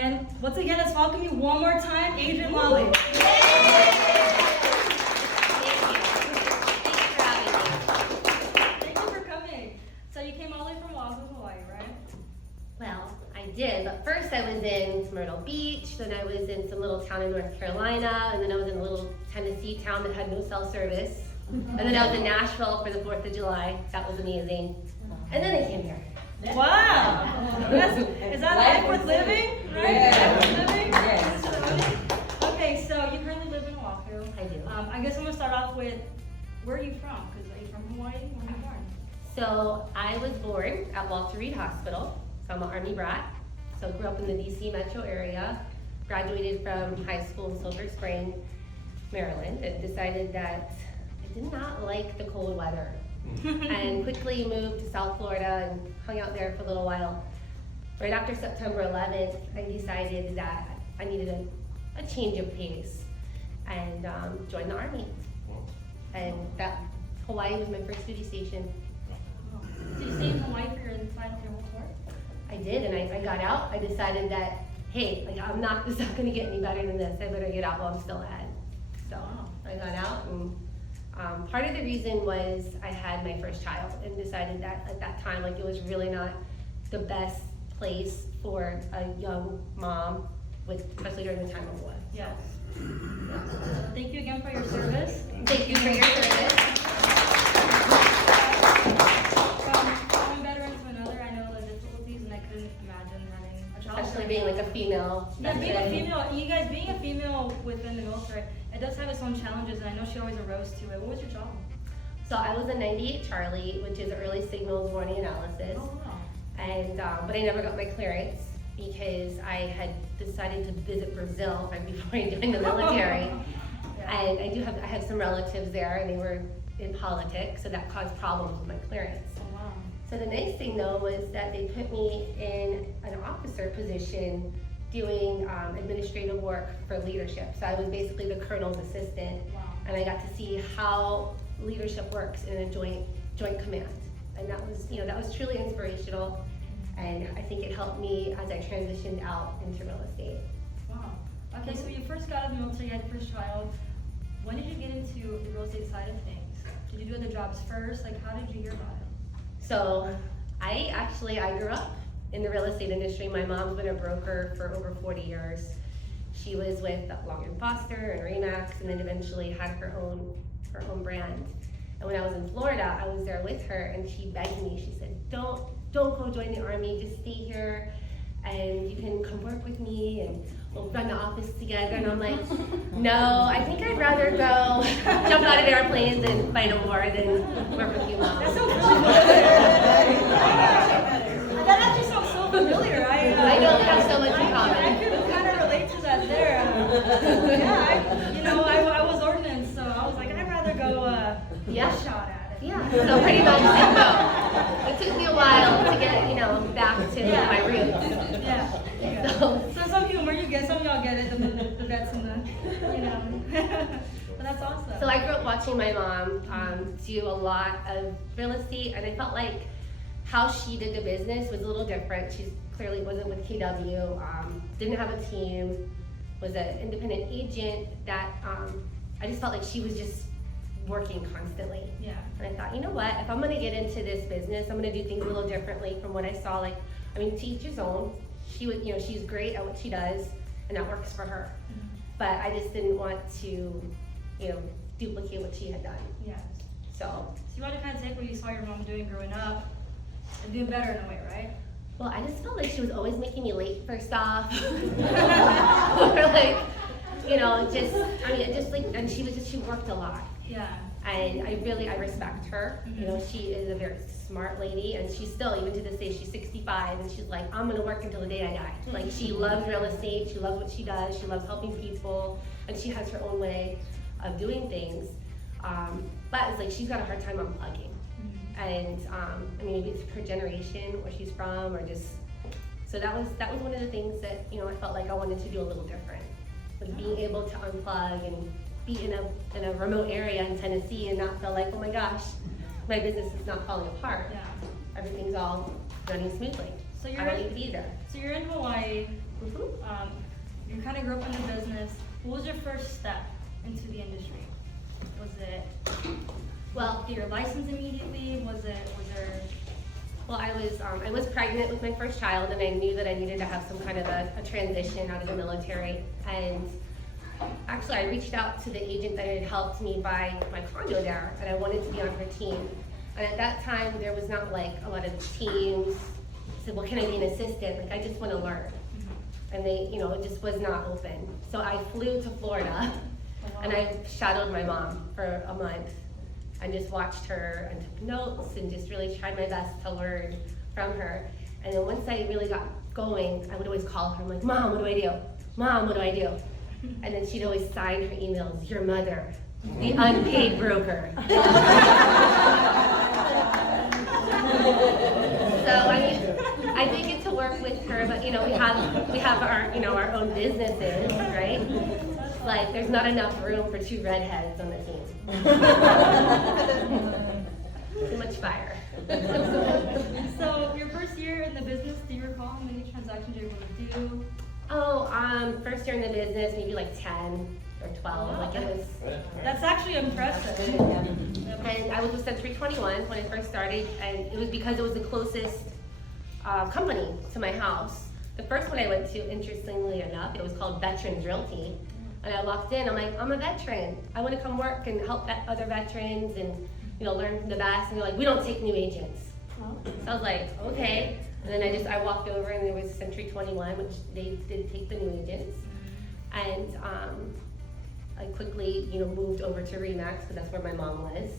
And once again, let's welcome you one more time, Adrienne, Lally. Thank you for coming. So you came all the way from Oahu, Hawaii, right? Well, I did, but first I was in Myrtle Beach, then I was in some little town in North Carolina, and then I was in a little Tennessee town that had no cell service. And then I was in Nashville for the 4th of July. That was amazing. And then I came here. Wow! Is that life worth living? Right? Yeah. Life worth living? Yes. Okay, so you currently live in Oahu. I do. I guess I'm gonna start off with, where are you from? Because are you from Hawaii? Where were you born? So I was born at Walter Reed Hospital. So I'm an Army brat. So grew up in the DC metro area. Graduated from high school in Silver Spring, Maryland, and decided that I did not like the cold weather. And quickly moved to South Florida and hung out there for a little while. Right after September 11th, I decided that I needed a change of pace and joined the Army. And that Hawaii was my first duty station. Did you stay in Hawaii for your final whole tour? I did, and I got out. I decided that, hey, like it's not gonna get any better than this. I better get out while I'm still ahead. So I got out, and part of the reason was I had my first child and decided that at that time, like, it was really not the best place for a young mom, especially during the time of war. Yes. Thank you again for your service. Thank you for your service. From one veteran to another, I know the difficulties, and I couldn't imagine having a child. Especially being like a female. Yeah, being a female, you guys being a female within the military, it does have its own challenges, and I know she always arose to it. What was your job? So I was a 98 Charlie, which is early signals warning analysis. Oh, wow. And but I never got my clearance because I had decided to visit Brazil right before I joined the military. Yeah. And I have some relatives there, and they were in politics, so that caused problems with my clearance. Oh, wow. So the nice thing though was that they put me in an officer position doing administrative work for leadership. So I was basically the colonel's assistant, Wow. and I got to see how leadership works in a joint command. And that was truly inspirational, and I think it helped me as I transitioned out into real estate. Wow. Okay, so you first got out of the military, you had your first child. When did you get into the real estate side of things? Did you do other jobs first? Like, how did you hear about it? So I grew up in the real estate industry. My mom's been a broker for over 40 years. She was with Long & Foster and Remax, and then eventually had her own brand. And when I was in Florida, I was there with her, and she begged me. She said, "Don't go join the Army. Just stay here, and you can come work with me, and we'll run the office together." And I'm like, "No, I think I'd rather go jump out of airplanes and fight a war than work with you, Mom." That sounds really familiar. That actually sounds so familiar. I know we have so much in common. I could kind of relate to that there. I was ordnance, so I was like, I'd rather go Yeah. a shot at it. Yeah, so pretty much same boat. It took me a while to get, back to my roots. Yeah. So, So some humor you get, some of y'all get it, the vets and But that's awesome. so I grew up watching my mom do a lot of real estate, and I felt like how she did the business was a little different. She clearly wasn't with KW, didn't have a team, was an independent agent that I just felt like she was just working constantly. Yeah. And I thought, you know what, if I'm gonna get into this business, I'm gonna do things a little differently from what I saw. Like, to each his own. She's great at what she does, and that works for her. Mm-hmm. But I just didn't want to, duplicate what she had done. Yes. So, So you want to kind of take what you saw your mom doing growing up and doing better in a way, right? well, I just felt like she was always making me late for stuff. Or like, and she worked a lot. Yeah. And I respect her. Mm-hmm. She is a very smart lady, and she's still, even to this day, she's 65, and she's like, I'm gonna work until the day I die. Like, she loves real estate, she loves what she does, she loves helping people, and she has her own way of doing things. But it's like, she's got a hard time unplugging. And maybe it's her generation, where she's from, or just, so that was one of the things that, I felt like I wanted to do a little different. Was being able to unplug and be in a remote area in Tennessee and not feel like, oh my gosh, my business is not falling apart. Yeah. Everything's all running smoothly. So I don't need to be there. So you're in Hawaii. Mhm. You kind of grew up in the business. What was your first step into the industry? Was it get your license immediately? Was there? Well, I was pregnant with my first child, and I knew that I needed to have some kind of a transition out of the military. And actually, I reached out to the agent that had helped me buy my condo there, and I wanted to be on her team. And at that time, there was not like a lot of teams. I said, well, can I be an assistant? Like, I just want to learn. And they, it just was not open. So I flew to Florida, and I shadowed my mom for a month. And just watched her and took notes and just really tried my best to learn from her. And then once I really got going, I would always call her. I'm like, Mom, what do I do? Mom, what do I do? And then she'd always sign her emails, your mother, the unpaid broker. So I did get to work with her, but we have our own businesses, right? Like, there's not enough room for two redheads on the team. Too much fire. So your first year in the business, do you recall how many transactions you were able to do? First year in the business, maybe like 10 or 12. Wow. Like, it was. That's actually impressive. And I was with Century 21 when I first started, and it was because it was the closest company to my house. The first one I went to, interestingly enough, it was called Veterans Realty. And I walked in, I'm like, I'm a veteran. I want to come work and help other veterans and, learn from the best. And they're like, we don't take new agents. So I was like, okay. And then I walked over and there was Century 21, which they did take the new agents. And I quickly, moved over to Remax because that's where my mom was.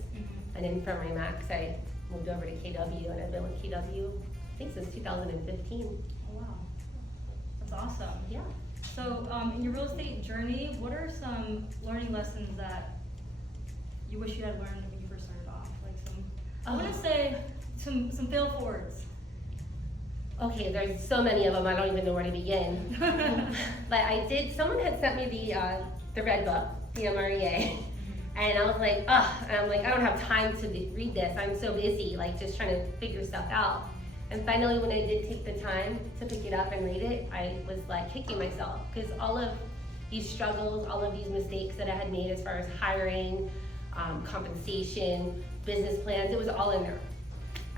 And then from Remax, I moved over to KW, and I've been with KW, I think since 2015. Oh, wow. That's awesome. Yeah. So in your real estate journey, what are some learning lessons that you wish you had learned when you first started off? Like I wouldn't say some fail forwards. Okay, there's so many of them, I don't even know where to begin. But someone had sent me the red book, the MREA, and I was like, I don't have time to read this. I'm so busy, just trying to figure stuff out. And finally, when I did take the time to pick it up and read it, I was kicking myself, because all of these struggles, all of these mistakes that I had made as far as hiring, compensation, business plans, it was all in there.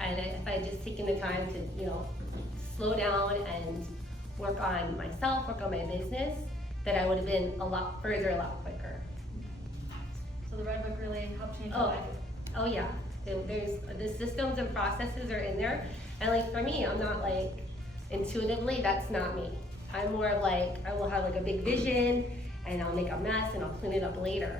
And if I had just taken the time to, slow down and work on myself, work on my business, that I would have been a lot further, a lot quicker. So the red book really helped change your life? Oh yeah, there's the systems and processes are in there. And for me, I'm not intuitively, that's not me. I'm more of I will have a big vision, and I'll make a mess and I'll clean it up later.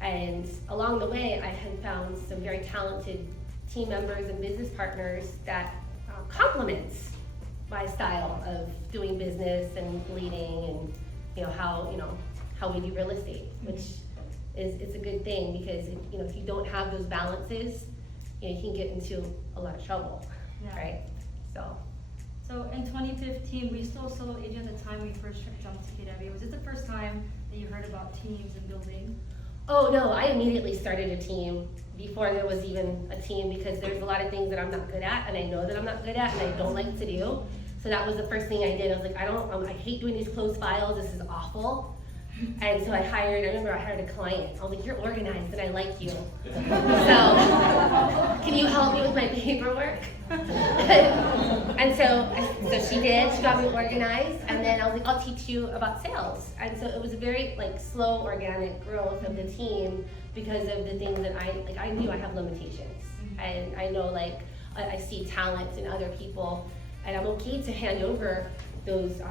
And along the way, I have found some very talented team members and business partners that complements my style of doing business and leading, and how we do real estate, which is a good thing, because if you don't have those balances, you can get into a lot of trouble. Yeah. Right? So in 2015, were you still a solo agent at the time when you first jumped to KW? Was it the first time that you heard about teams and building? Oh no, I immediately started a team before there was even a team, because there's a lot of things that I'm not good at, and I know that I'm not good at, and I don't like to do. So that was the first thing I did. I was like, I hate doing these closed files, this is awful. And so I remember I hired a client. I was like, you're organized and I like you. So, can you help me with my paperwork? And so she did, she got me organized, and then I was like, I'll teach you about sales. And so it was a very slow, organic growth of the team, because of the things that I knew I have limitations. And I know I see talent in other people, and I'm okay to hand over those,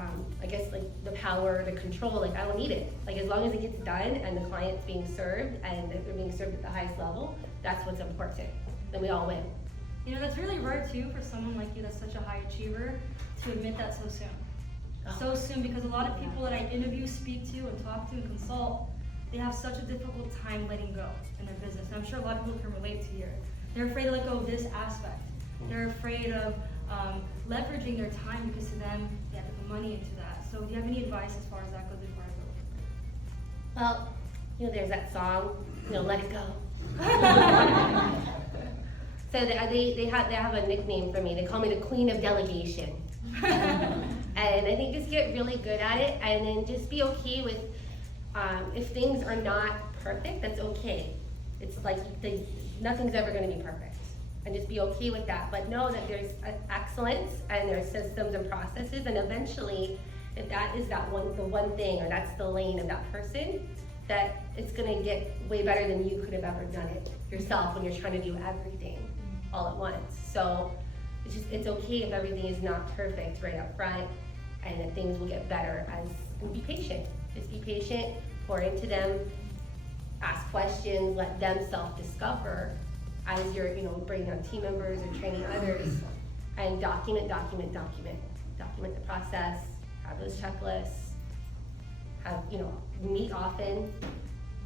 the power, the control, I don't need it. As long as it gets done and the client's being served and they're being served at the highest level, that's what's important. Then we all win. That's really rare too for someone like you that's such a high achiever to admit that so soon. So soon, because a lot of people that I interview, speak to, and talk to and consult, they have such a difficult time letting go in their business. And I'm sure a lot of people can relate to here. They're afraid to let go of this aspect. They're afraid of leveraging their time, because to them, they have to put money into that. So do you have any advice as far as that goes before I go? Well, there's that song, Let It Go. So they have a nickname for me. They call me the Queen of Delegation. And I think just get really good at it, and then just be okay with if things are not perfect, that's okay. It's like nothing's ever going to be perfect, and just be okay with that. But know that there's excellence and there's systems and processes, and eventually, if that is the one thing, or that's the lane of that person, that it's going to get way better than you could have ever done it yourself when you're trying to do everything all at once. So it's okay if everything is not perfect right up front, and that things will get better and be patient. Just be patient, pour into them, ask questions, let them self-discover as you're, bringing on team members or training others, and document the process, have those checklists, meet often.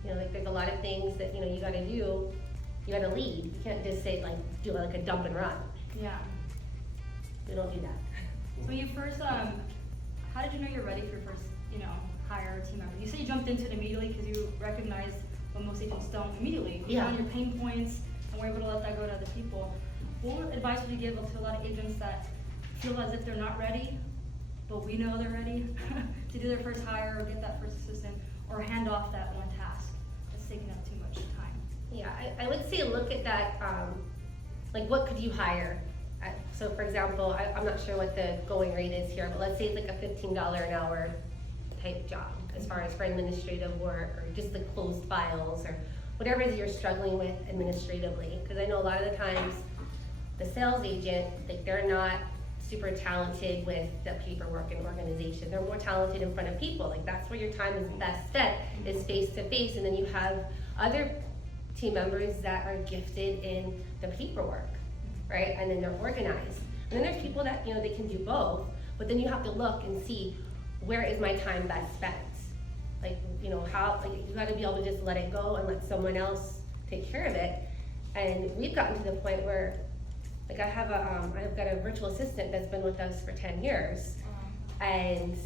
There's a lot of things that, you gotta do. You gotta lead. You can't just say, do a dump and run. Yeah. We don't do that. So you first, how did you know you're ready for your first, hire or team member? You say you jumped into it immediately because you recognized what most agents don't immediately. You found your pain points and were able to let that go to other people. What advice would you give to a lot of agents that feel as if they're not ready, but we know they're ready to do their first hire or get that first assistant or hand off that one task that's taking up too much time? Yeah, I would say look at that, what could you hire? So for example, I'm not sure what the going rate is here, but let's say it's like a $15 an hour type job as far as for administrative work or just the closed files or whatever it is you're struggling with administratively. Because I know a lot of the times the sales agent, they're not super talented with the paperwork and organization. They're more talented in front of people. That's where your time is best spent, is face to face. And then you have other team members that are gifted in the paperwork, right? And then they're organized. And then there's people that, they can do both, but then you have to look and see, where is my time best spent? You gotta be able to just let it go and let someone else take care of it. And we've gotten to the point where, I've got a virtual assistant that's been with us for 10 years. And,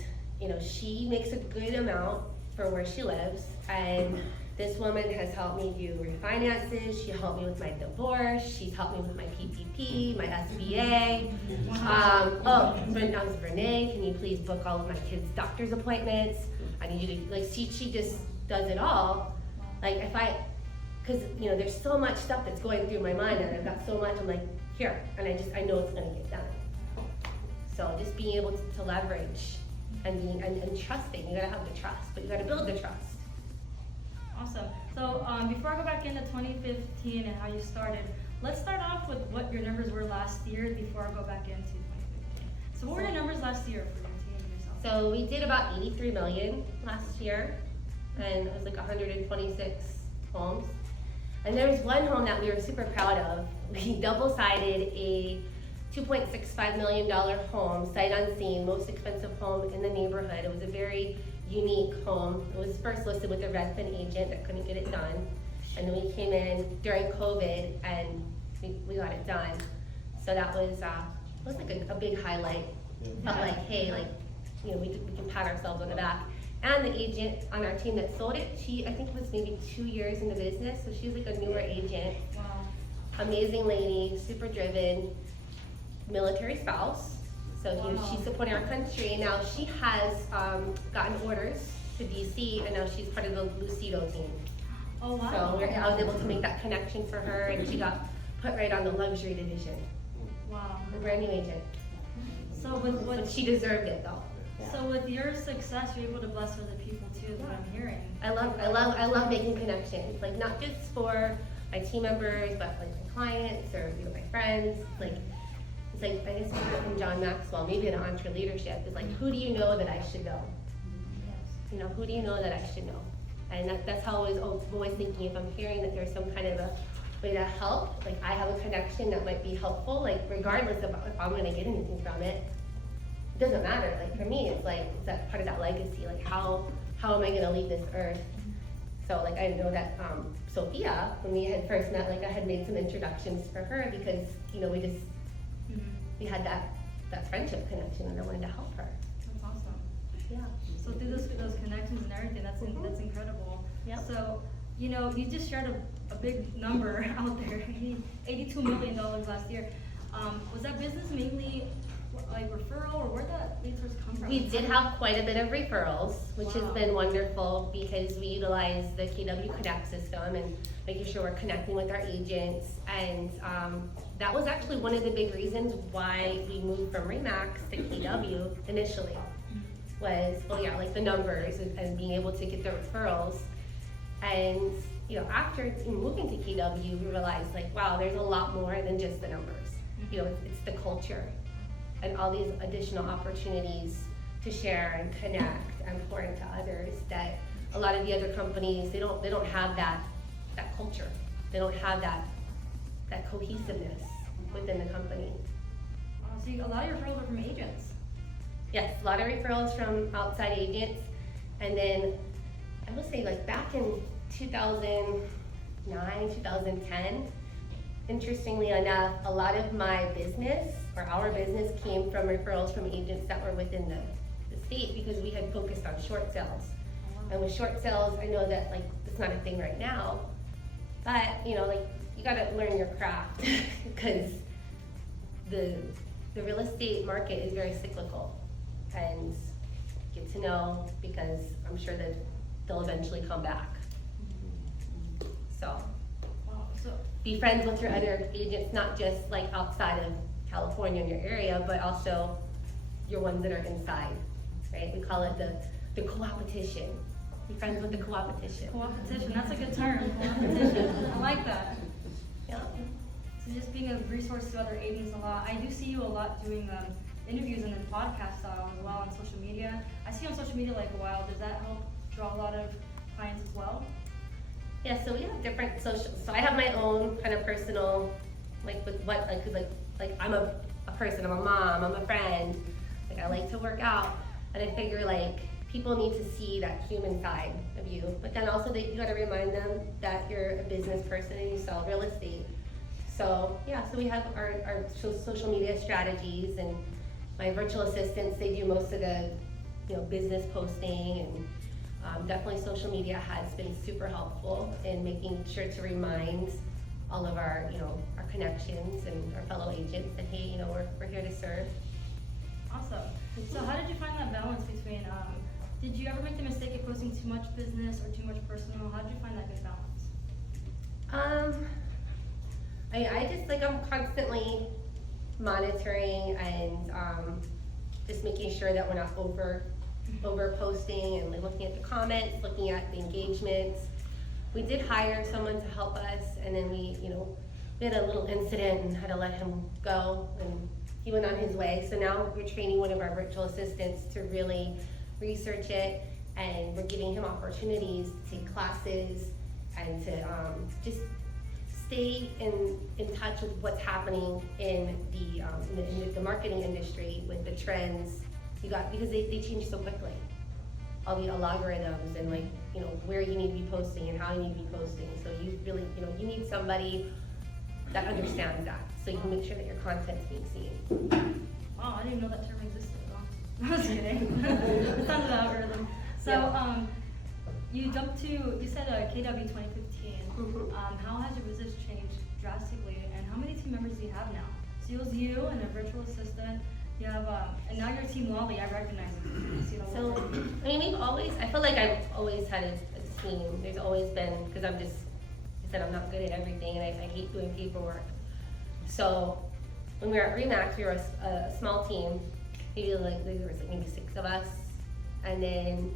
she makes a good amount for where she lives. And this woman has helped me do refinances, she helped me with my divorce, she's helped me with my PPP, my SBA. Renee, can you please book all of my kids' doctor's appointments? I need you to, she just does it all. Because, there's so much stuff that's going through my mind, and I've got so much, I'm like, here, and I know it's gonna get done. So just being able to leverage and trusting, you gotta have the trust, but you gotta build the trust. Awesome. So before I go back into 2015 and how you started, let's start off with what your numbers were last year before I go back into 2015. So what were your numbers last year for your team and yourself? So we did about 83 million last year, and it was 126 homes. And there was one home that we were super proud of. We double-sided a $2.65 million home, sight unseen, most expensive home in the neighborhood. It was a very unique home. It was first listed with a Redfin agent that couldn't get it done. And then we came in during COVID and we got it done. So that was a big highlight. Felt hey, we can pat ourselves on the back. And the agent on our team that sold it, I think it was maybe 2 years in the business, so she's a newer agent. Wow. Amazing lady, super driven, military spouse. So she's supporting our country, and now she has gotten orders to DC, and now she's part of the Lucido team. Oh wow. So I was able to make that connection for her, and she got put right on the luxury division. Wow. A brand new agent. So with But she deserved it though. So with your success, you're able to bless other people too, is what I'm hearing. I love making connections, not just for my team members, but my clients or my friends. I guess from John Maxwell, maybe in EntreLeadership, is who do you know that I should know? Yes. Who do you know that I should know? And that's how I was always thinking, if I'm hearing that there's some kind of a way to help, I have a connection that might be helpful, regardless of if I'm gonna get anything from it. It doesn't matter. For me, it's that part of that legacy. How am I gonna leave this earth? So I know that Sophia, when we had first met, I had made some introductions for her because we had that friendship connection, and I wanted to help her. That's awesome. Yeah. So through those connections and everything, that's incredible. Yep. So you know, you just shared a big number out there, $82 million last year. Was that business mainly like referral, or where did that lead source come from? We did have quite a bit of referrals, which has Wow. been wonderful because we utilize the KW Connect system and making sure we're connecting with our agents. And that was actually one of the big reasons why we moved from Remax to KW initially. Was, well, yeah, like the numbers and being able to get the referrals. And, you know, after moving to KW, we realized like, wow, there's a lot more than just the numbers. You know, it's the culture and all these additional opportunities to share and connect and pour into others that a lot of the other companies, they don't have that culture. They don't have that cohesiveness within the company. So a lot of your referrals are from agents. Yes, a lot of referrals from outside agents. And then I would say like back in 2009, 2010, interestingly enough, a lot of my business or our business came from referrals from agents that were within the state because we had focused on short sales. And with short sales, I know that like it's not a thing right now, but you know, like you gotta learn your craft because the real estate market is very cyclical, and get to know because I'm sure that they'll eventually come back. So Wow. So be friends with your other agents, not just like outside of California in your area, but also your ones that are inside, right? We call it the co-opetition. Be friends with the co-opetition. co-opetition, that's a good term, co-opetition. I like that. Yeah. So just being a resource to other agents a lot. I do see you a lot doing interviews and then podcast style as well on social media. I see you on social media like a while. Does that help draw a lot of clients as well? Yeah, so we have different social, so I have my own kind of personal, like with what, like, 'cause like I'm a person, I'm a mom, I'm a friend, like I like to work out, and I figure like people need to see that human side of you, but then also you gotta remind them that you're a business person and you sell real estate. So yeah, so we have our social media strategies, and my virtual assistants, they do most of the, you know, business posting, and definitely social media has been super helpful in making sure to remind all of our, you know, our connections and our fellow agents that, hey, you know, we're here to serve. Awesome. So how did you find that balance between, did you ever make the mistake of posting too much business or too much personal? How did you find that good balance? I just like, I'm constantly monitoring and just making sure that we're not over posting and like looking at the comments, looking at the engagements. We did hire someone to help us, and then we had a little incident and had to let him go, and he went on his way. So now we're training one of our virtual assistants to really research it, and we're giving him opportunities to take classes and to just stay in touch with what's happening in the marketing industry with the trends. Because they change so quickly. All the algorithms and like, you know, where you need to be posting and how you need to be posting. So you really, you know, you need somebody that understands that, so you can make sure that your content's being seen. Oh, I didn't know that term existed at all. I was kidding. It sounds an algorithm. So, Yeah. you said KW 2015. Mhm. How has your business changed drastically, and how many team members do you have now? So it was you and a virtual assistant. You have, and now your team Lally, I recognize it. I see it all So, over. I mean, I feel like I've always had a team. There's always been, because I said I'm not good at everything, and I hate doing paperwork. So, when we were at Remax, we were a small team. There was maybe 6 of us. And then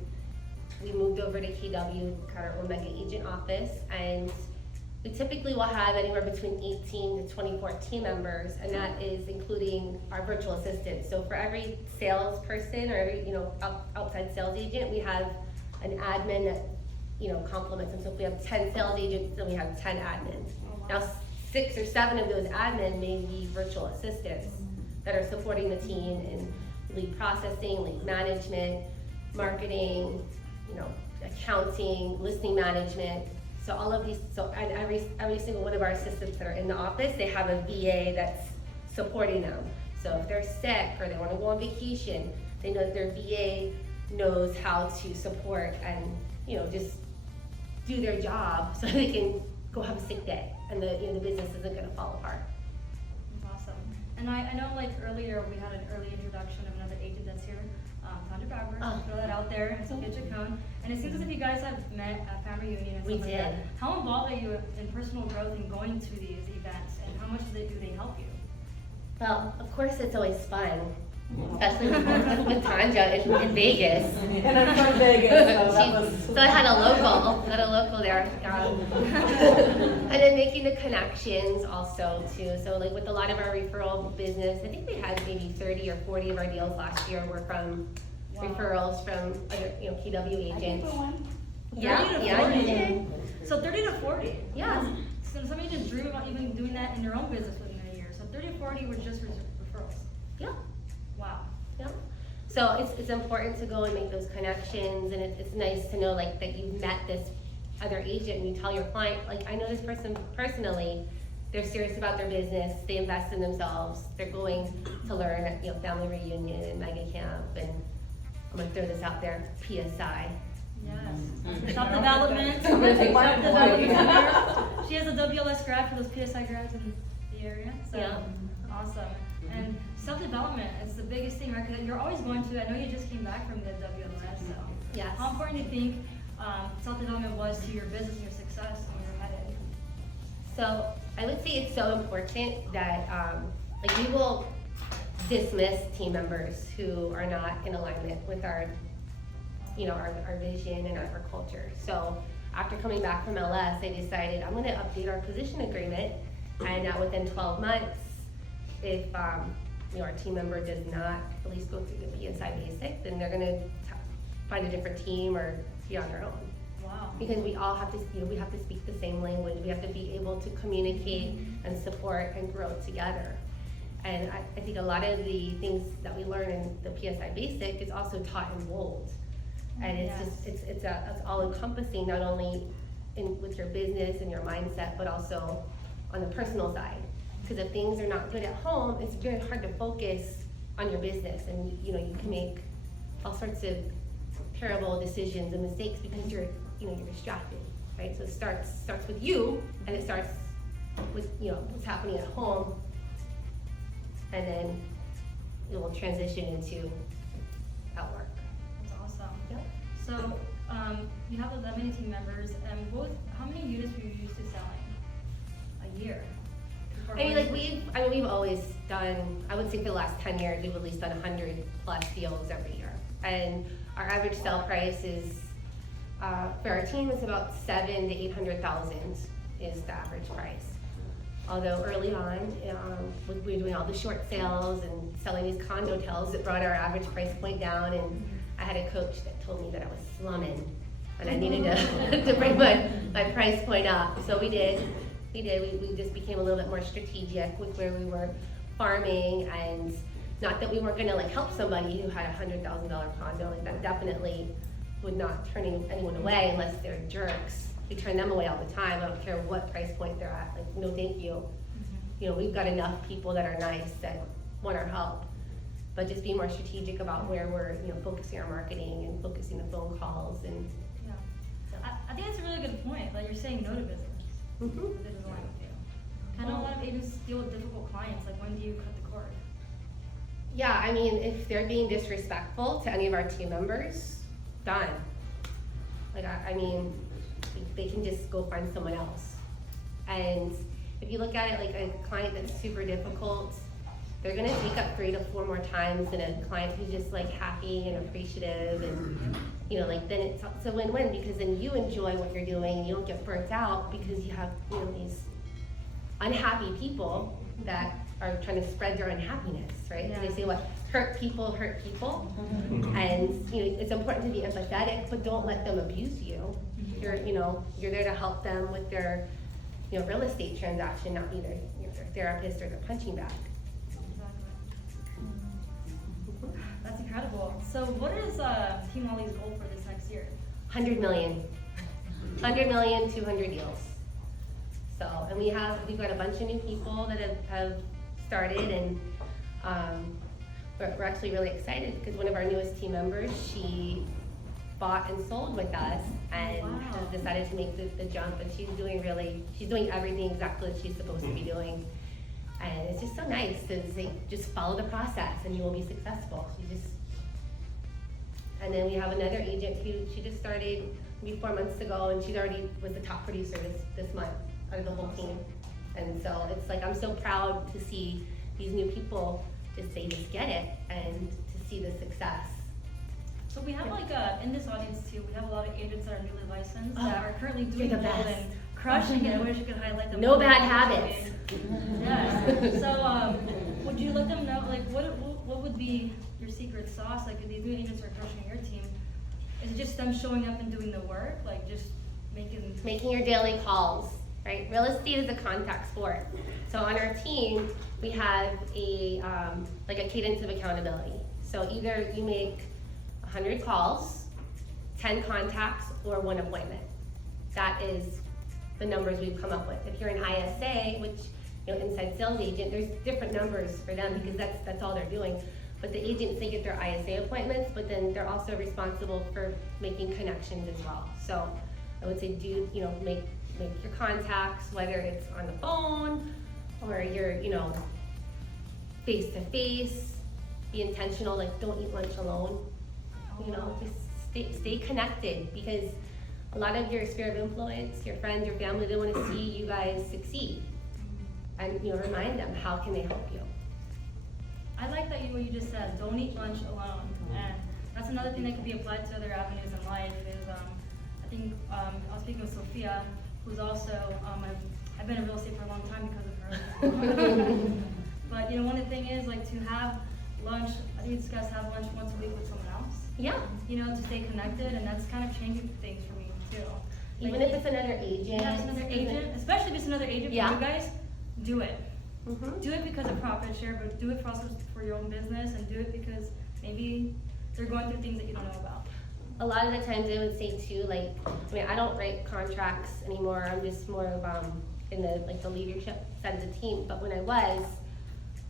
we moved over to KW, kind of our own mega agent office, and we typically will have anywhere between 18 to 24 team members, and that is including our virtual assistants. So for every salesperson or every, you know, outside sales agent, we have an admin that, you know, complements them. So if we have 10 sales agents, then we have 10 admins. Now 6 or 7 of those admin may be virtual assistants that are supporting the team in lead processing, lead management, marketing, you know, accounting, listing management. So all of these, and every single one of our assistants that are in the office, they have a VA that's supporting them. So if they're sick or they want to go on vacation, they know that their VA knows how to support and, you know, just do their job so they can go have a sick day and the business isn't gonna fall apart. That's awesome. And I know like earlier we had an early introduction of another agent that's here, Tanya Bauer. Oh. Throw that out there, and Sophia Chacon. And it seems as if you guys have met at family reunion and We stuff like that. did. How involved are you in personal growth and going to these events, and how much do they help you? Well, of course it's always fun, especially with Tanja in Vegas. And I'm from Vegas, so that was. So I had a local there. And then making the connections also too. So like with a lot of our referral business, I think we had maybe 30 or 40 of our deals last year were from Wow. referrals from other, KW agents. Yeah, 30 to yeah, 40. you did. So 30 to 40. Yeah. So some agents dream about even doing that in their own business within a year. So 30 to 40 were just referrals. Yeah. Wow. Yeah. So it's important to go and make those connections, and it's nice to know like that you've met this other agent and you tell your client, like, I know this person personally, they're serious about their business, they invest in themselves, they're going to learn at family reunion and mega camp, and I'm gonna throw this out there, PSI. Yes. Self-development. I'm gonna take mine. She has a WLS grad for those PSI grads in the area. So Yeah. awesome. And self-development is the biggest thing, right? Because you're always going to, I know you just came back from the WLS, so. Yes. How important do you think self-development was to your business and your success when you're headed? So I would say it's so important that like we will dismiss team members who are not in alignment with our vision and our culture. So after coming back from LS, I decided I'm gonna update our position agreement, and now within 12 months, if our team member does not at least go through the PSI basic, then they're gonna find a different team or be on their own. Wow. Because we all have to, we have to speak the same language. We have to be able to communicate and support and grow together. And I think a lot of the things that we learn in the PSI basic is also taught in WOLD. And it's Yes. just, it's all encompassing, not only with your business and your mindset, but also on the personal side. Because if things are not good at home, it's very hard to focus on your business, and you can make all sorts of terrible decisions and mistakes because you're distracted, right? So it starts with you, and it starts with what's happening at home, and then it will transition into at work. That's awesome. Yep. So you have that many team members, and how many units were you used to selling a year? We've always done, I would say for the last 10 years, we've at least done 100 plus deals every year. And our average sale price is, for our team, it's about 700,000 to 800,000 is the average price. Although early on, we were doing all the short sales and selling these condo hotels that brought our average price point down, and I had a coach that told me that I was slumming and I needed to bring my price point up. So we did. We just became a little bit more strategic with where we were farming, and not that we weren't gonna help somebody who had a $100,000 condo. That definitely would not turn anyone away unless they're jerks. We turn them away all the time. I don't care what price point they're at. No, thank you. We've got enough people that are nice that want our help. But just be more strategic about where we're focusing our marketing and focusing the phone calls and. Yeah. I think that's a really good point. Like, you're saying no to business. Mm-hmm. That doesn't align with you. I know a lot of agents deal with difficult clients. Like, when do you cut the cord? Yeah, if they're being disrespectful to any of our team members, done. They can just go find someone else. And if you look at it like a client that's super difficult, they're gonna speak up 3 to 4 more times than a client who's just happy and appreciative, and then it's a win-win, because then you enjoy what you're doing and you don't get burnt out because you have these unhappy people that are trying to spread their unhappiness, right? Yeah. So they say hurt people, and it's important to be empathetic, but don't let them abuse you. You're there to help them with their real estate transaction, not be their therapist or their punching bag. That's incredible. So what is Team Wally's goal for this next year? 100 million, 200 deals. So, and we've got a bunch of new people that have started, and we're actually really excited because one of our newest team members, she bought and sold with us and Wow. has decided to make the jump, and she's doing everything exactly what she's supposed to be doing. And it's just so nice to say, just follow the process and you will be successful. And then we have another agent who, she just started maybe 4 months ago, and she's already was the top producer this month out of the whole team. And so it's like, I'm so proud to see these new people they just get it, and to see the success. So we have in this audience too, we have a lot of agents that are newly licensed that are currently doing you're the the build best. and crushing it. I wish you could highlight them. No bad habits. Yes. So would you let them know, like, what would be your secret sauce? Like, if these new agents are crushing your team, is it just them showing up and doing the work? Like, just making your daily calls, right? Real estate is a contact sport. So on our team, we have a cadence of accountability. So either you make 100 calls, 10 contacts, or 1 appointment. That is the numbers we've come up with. If you're an ISA, which, inside sales agent, there's different numbers for them because that's all they're doing. But the agents, they get their ISA appointments, but then they're also responsible for making connections as well. So I would say make your contacts, whether it's on the phone or you're, face to face. Be intentional, like don't eat lunch alone. Just stay connected, because a lot of your sphere of influence, your friends, your family, they want to see you guys succeed. And remind them, how can they help you? I like that what you just said, don't eat lunch alone. And that's another thing that could be applied to other avenues in life is, I think, I was speaking with Sophia, who's also, I've been in real estate for a long time because of her. But one of the things is to have lunch, I think it's guys have lunch once a week with someone else. Yeah. To stay connected, and that's kind of changing things for me too. Even if it's another agent. Yeah, it's another agent, especially if it's another agent for you guys, do it. Mm-hmm. Do it because of profit share, but do it also for your own business, and do it because maybe they're going through things that you don't know about. A lot of the times I would say too, I don't write contracts anymore. I'm just more of in the leadership side of the team. But when I was,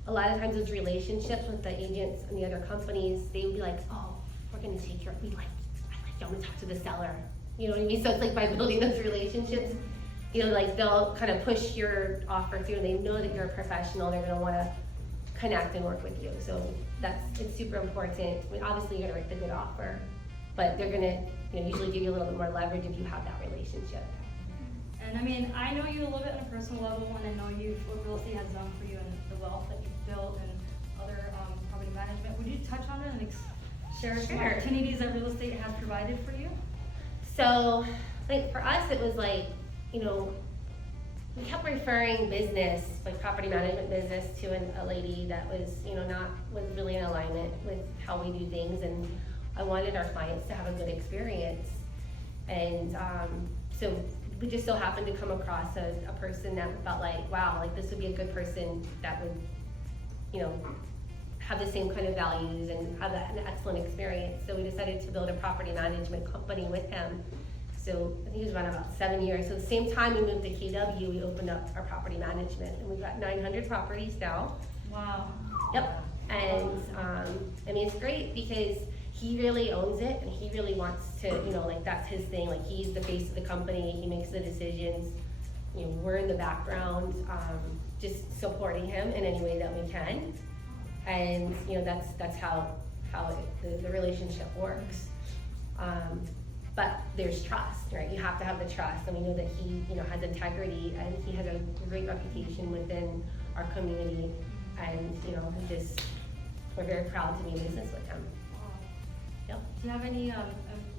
a lot of times those relationships with the agents and the other companies, they would be like, oh, we're gonna take care of, I want to talk to the seller. You know what I mean? So it's by building those relationships, they'll kind of push your offer through, and they know that you're a professional. They're gonna wanna connect and work with you. So it's super important. Obviously you're gonna write the good offer, but they're gonna usually give you a little bit more leverage if you have that relationship. And I know you a little bit on a personal level, and I know what real estate has done for you and the wealth that you've built and other property management. Would you touch on it and share some opportunities that real estate has provided for you? So, for us, it was we kept referring business, property management business, to a lady that was, was really in alignment with how we do things, and I wanted our clients to have a good experience. And so we just so happened to come across a person that felt wow, this would be a good person that would, have the same kind of values and have an excellent experience. So we decided to build a property management company with him. So I think it was around about 7 years. So the same time we moved to KW, we opened up our property management, and we've got 900 properties now. Wow. Yep. And it's great because he really owns it, and he really wants to, that's his thing. He's the face of the company. He makes the decisions. We're in the background, just supporting him in any way that we can. And that's how the relationship works. But there's trust, right? You have to have the trust, and we know that he, has integrity, and he has a great reputation within our community, and we're very proud to do business with him. Yep. Do you have any?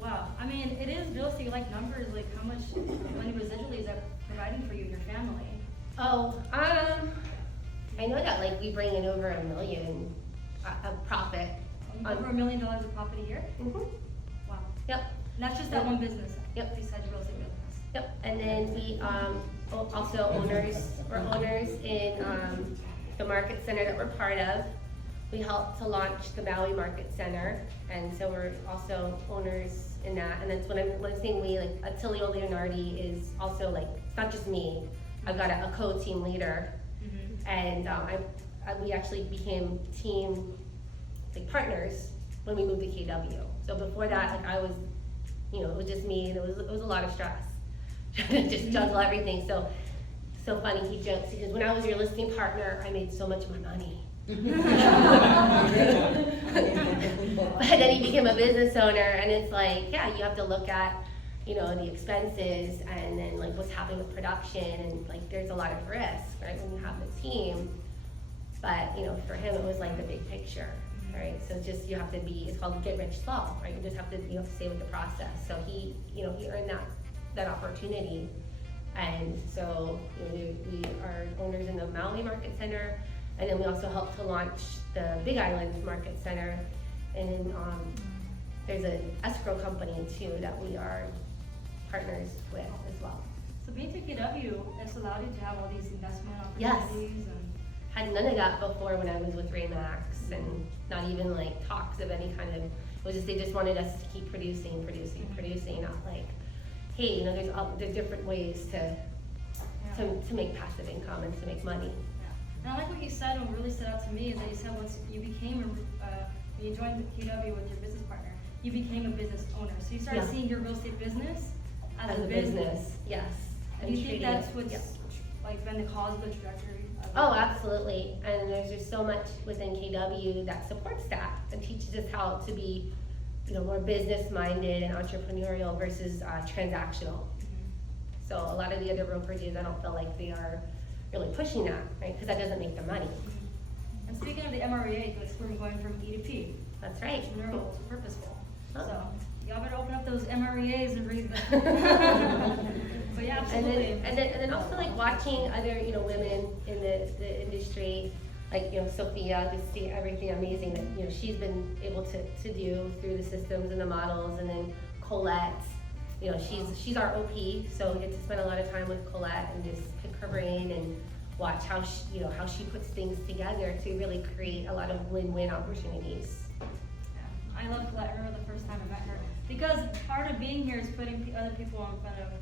Wow. It is real estate. Numbers, how much money residually is that providing for you and your family? Oh, I know that we bring in over $1 million of profit. Over $1 million of profit a year? Mm-hmm. Wow. Yep. And that's just that one business. Yep. Besides your real estate business. Yep. And then we also we're owners in the market center that we're part of. We helped to launch the Maui Market Center, and so we're also owners in that. And that's when I'm saying we, Attilio Leonardi is also it's not just me. I've got a co-team leader, and we actually became team partners when we moved to KW. So before that, I was you know, it was just me, and it was a lot of stress. Trying to just juggle everything. So funny, he jokes, he goes, when I was your listing partner, I made so much more money. But then he became a business owner, and it's like, yeah, you have to look at, you know, the expenses, and then like what's happening with production, and like there's a lot of risk, right, when you have the team. But, you know, for him, it was like the big picture, right? So it's just, you have to be, it's called get rich slow, right? You just have to stay with the process. So he, you know, he earned that opportunity. And so, you know, we are owners in the Maui Market Center, and then we also helped to launch the Big Island Market Center. And there's an escrow company too that we are partners with as well. So being to KW, it's allowed you to have all these investment Yes. opportunities and. Had none of that before when I was with Raymax, and not even like talks of any kind of, it was just, they just wanted us to keep producing, not like, hey, you know, there's different ways to make passive income and to make money. Yeah. And I like what you said, and what really stood out to me is that you said once you became, when you joined the KW with your business partner, you became a business owner. So you started seeing your real estate business as a business. Yes. Do you think that's what's like been the cause of the trajectory? Oh, absolutely. And there's just so much within KW that supports that and teaches us how to be, you know, more business-minded and entrepreneurial versus transactional. So a lot of the other brokerages, I don't feel like they are really pushing that, right? Because that doesn't make them money. And speaking of the MREA, like we're going from E to P. That's right. Entrepreneurial to purposeful. Oh. So y'all better open up those MREAs and read them. But yeah, absolutely. And then also like watching other, you know, women in the industry, like, you know, Sophia, just see everything amazing that, you know, she's been able to do through the systems and the models. And then Colette, you know, she's our OP, so we get to spend a lot of time with Colette and just pick her brain and watch how she, you know, how she puts things together to really create a lot of win-win opportunities. Yeah. I love Colette. I remember the first time I met her, because part of being here is putting other people in front of,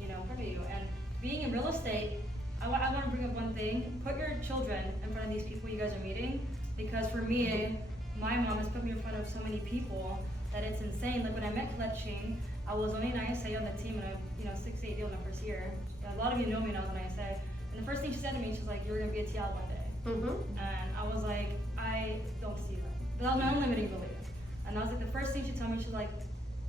you know, in front of you. And being in real estate, I want to bring up one thing. Put your children in front of these people you guys are meeting, because for me, my mom has put me in front of so many people that it's insane. Like when I met Colette Ching, I was only an ISA on the team, and I, 6-8 deal in the first year. A lot of you know me now as an ISA. And the first thing she said to me, she's like, "You're gonna be a TL one day." And I was like, I don't see that. But that was my own limiting belief. And I was like, the first thing she told me, she's like,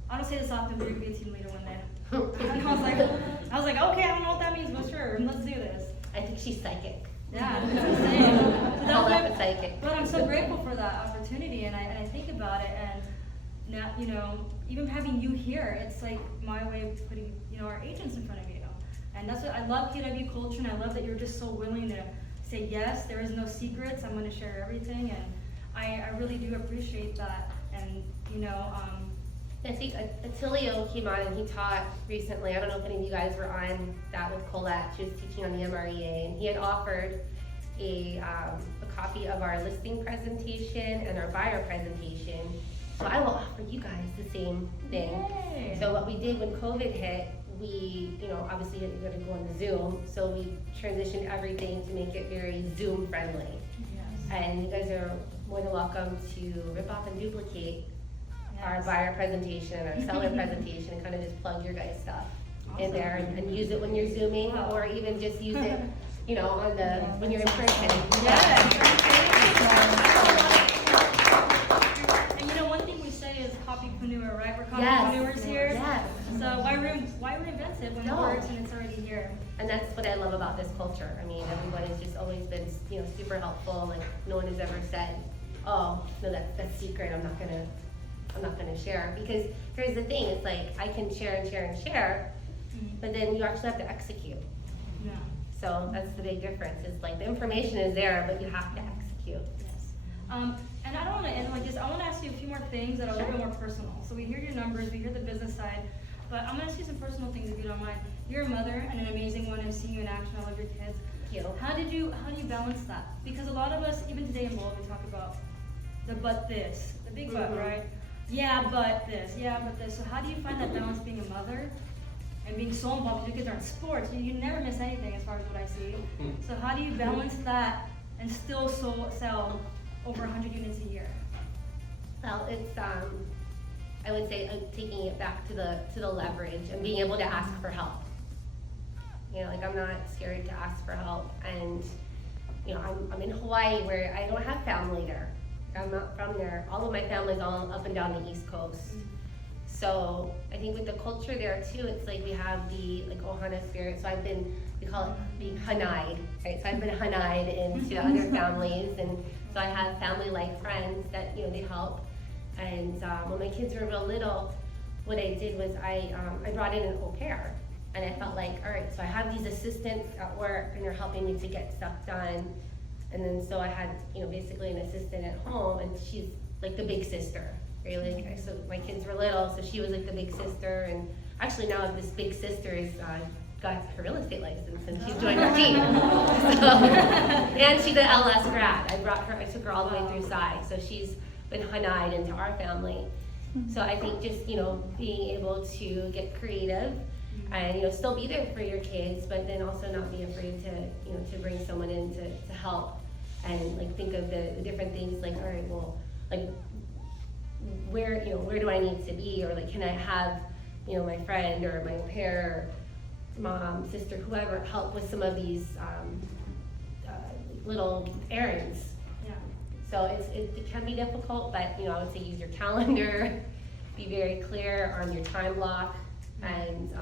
"I don't say this often, but you're gonna be a team leader one day." And I was like, okay, I don't know what that means, but sure, let's do this. I think she's psychic. Yeah, that's insane. Psychic. But I'm so grateful for that opportunity, and I think about it, and now, you know, even having you here, it's like my way of putting, you know, our agents in front of you. And that's what I love, KW culture, and I love that you're just so willing to say yes, there is no secrets, I'm gonna share everything, and I really do appreciate that. And, you know, I think Attilio came on and he taught recently, I don't know if any of you guys were on that with Colette, she was teaching on the MREA, and he had offered a copy of our listing presentation and our buyer presentation. So I will offer you guys the same thing. Yay. So what we did when COVID hit, we, you know, obviously had to go into Zoom, so we transitioned everything to make it very Zoom friendly. yes. And you guys are more than welcome to rip off and duplicate our Yes. buyer presentation and our seller presentation, and kind of just plug your guys' stuff in Awesome. there and use it when you're Zooming, Wow. or even just use it, you know, on when you're in person. And you know, one thing we say is copypreneur, right? We're Yes. copypreneurs here. Yes. So why reinvent it when it No. works and it's already here? And that's what I love about this culture. I mean, everyone has just always been, you know, super helpful. Like, no one has ever said, "Oh, no, that's secret. I'm not gonna share." Because here's the thing: it's like I can share and share and share, but then you actually have to execute. Yeah. So that's the big difference. It's like the information is there, but you have to execute. Yes. And I don't want to end like this. I want to ask you a few more things that are a little bit more personal. So we hear your numbers, we hear the business side, but I'm going to ask you some personal things if you don't mind. You're a mother and an amazing one. I've seen you in action. I love your kids. Thank you. How do you balance that? Because a lot of us, even today in Bold, we talk about the but this, the big but, right? Yeah, but this. Yeah, but this. So how do you find that balance being a mother and being so involved? Because your kids are in sports. You never miss anything as far as what I see. So how do you balance that and still sell over 100 units a year? Well, it's I would say taking it back to the leverage and being able to ask for help. You know, like I'm not scared to ask for help, and you know, I'm in Hawaii where I don't have family there. I'm not from there. All of my family's all up and down the East Coast. So I think with the culture there too, it's like we have the like ohana spirit. So we call it being hanai'd, right? So I've been hanai'd into other families, and so I have family-like friends that, you know, they help. And when my kids were real little, what I did was I brought in an au pair. And I felt like, all right, so I have these assistants at work and they're helping me to get stuff done. And then so I had, you know, basically an assistant at home, and she's like the big sister, really. So my kids were little, so she was like the big sister. And actually now this big sister is got her real estate license and she's joined our team. So, and she's an LS grad. I took her all the way through Psi, so she's been hanai'd into our family. So I think just, you know, being able to get creative and, you know, still be there for your kids, but then also not be afraid to, you know, to bring someone in to help, and like think of the different things, like, all right, well, like where do I need to be, or like can I have, you know, my friend or my au pair, mom, sister, whoever, help with some of these little errands. Yeah. So it can be difficult, but, you know, I would say use your calendar, be very clear on your time block, and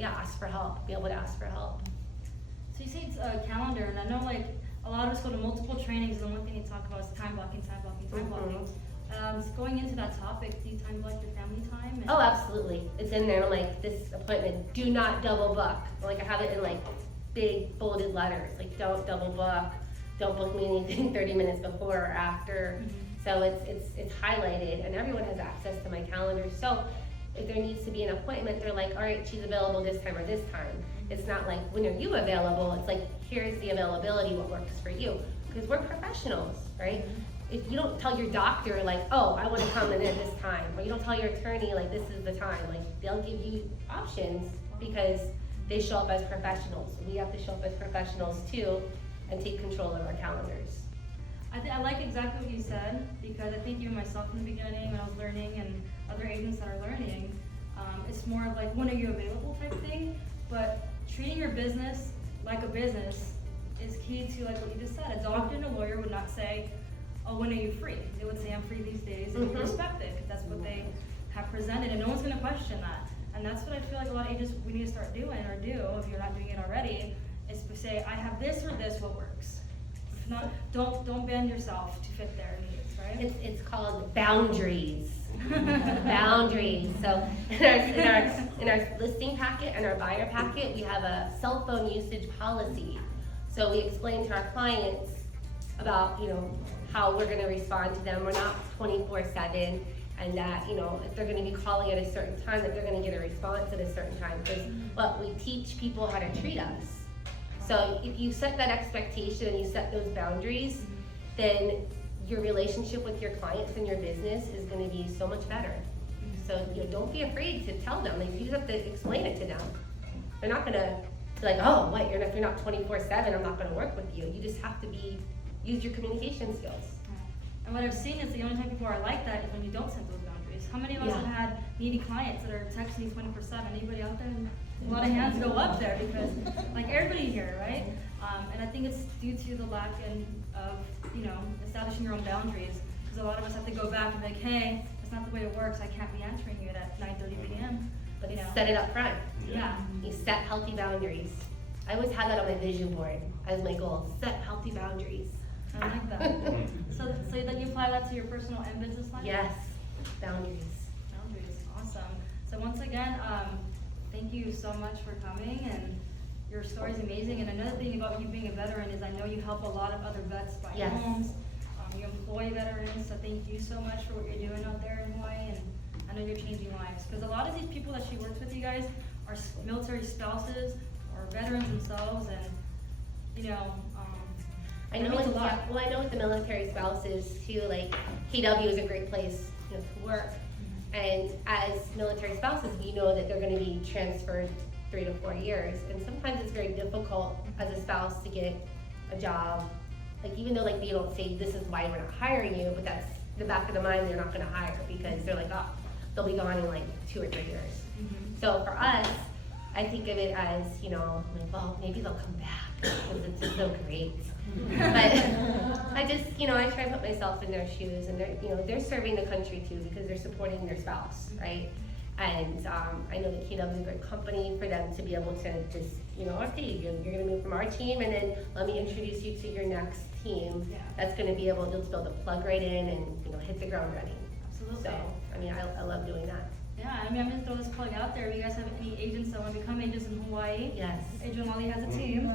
ask for help, be able to ask for help. So you say it's a calendar, and I know like a lot of us go to multiple trainings, and the one thing you talk about is time blocking. Going into that topic, do you time block your family time? Oh, absolutely. It's in there, like this appointment, do not double book. Like I have it in like big bolded letters, like don't double book, don't book me anything 30 minutes before or after. So it's highlighted, and everyone has access to my calendar. So if there needs to be an appointment, they're like, all right, she's available this time or this time. It's not like, when are you available? It's like, here's the availability, what works for you. Because we're professionals, right? If you don't tell your doctor, like, oh, I want to come in at this time, or you don't tell your attorney, like, this is the time, like, they'll give you options because they show up as professionals. We have to show up as professionals too and take control of our calendars. I like exactly what you said, because I think even myself in the beginning when I was learning, and other agents that are learning, it's more of like, when are you available type thing, but treating your business like a business is key to, like what you just said. A doctor and a lawyer would not say, oh, when are you free? They would say, I'm free these days, and you respect it, because that's what they have presented, and no one's gonna question that. And that's what I feel like a lot of agents, we need to start doing, or do, if you're not doing it already, is to say, I have this or this, what works? If not, don't bend yourself to fit their needs, right? It's called boundaries. Boundaries. So in our listing packet and our buyer packet, we have a cell phone usage policy. So we explain to our clients about, you know, how we're going to respond to them. We're not 24/7, and that, you know, if they're going to be calling at a certain time, that they're going to get a response at a certain time. Because we teach people how to treat us. So if you set that expectation and you set those boundaries, then your relationship with your clients and your business is going to be so much better. So, you know, don't be afraid to tell them. Like, you just have to explain it to them. They're not going to be like, oh, what? If you're not 24/7, I'm not going to work with you. You just have to use your communication skills. And what I've seen is the only time people are like that is when you don't set those boundaries. How many of us have had needy clients that are texting you 24/7? Anybody out there? A lot of hands go up there, because like everybody here, right? And I think it's due to the lack of, you know, establishing your own boundaries. Because a lot of us have to go back and be like, hey, that's not the way it works. I can't be answering you at 9:30 p.m. But you know, set it up front. Yeah. You set healthy boundaries. I always had that on my vision board as my goal. Set healthy boundaries. I like that. So then you apply that to your personal and business life? Yes, boundaries. Boundaries, awesome. So once again, thank you so much for coming, and your story is amazing. And another thing about you being a veteran is I know you help a lot of other vets buy homes. You employ veterans, so thank you so much for what you're doing out there in Hawaii, and I know you're changing lives. Because a lot of these people that she works with, you guys, are military spouses or veterans themselves, and you know, I know it's a lot. Well, I know with the military spouses too, like KW is a great place, you know, to work. And as military spouses, we know that they're going to be transferred 3 to 4 years, and sometimes it's very difficult as a spouse to get a job. Like, even though like they don't say this is why we're not hiring you, but that's the back of the mind, they're not going to hire because they're like, oh, they'll be gone in like 2 or 3 years. Mhm. So for us, I think of it as, you know, like, well, maybe they'll come back because it's just so great. But I just, you know, I try to put myself in their shoes, and they're, you know, they're serving the country too because they're supporting their spouse, right? And I know that KW is a great company for them to be able to just, you know, okay, you're gonna move from our team, and then let me introduce you to your next team. Yeah. That's gonna be able, you'll just be able to plug right in and, you know, hit the ground running. Absolutely. So, I mean, I love doing that. Yeah, I mean, I'm gonna throw this plug out there. If you guys have any agents that want to become agents in Hawaii, Yes. Adrienne Lally has a team.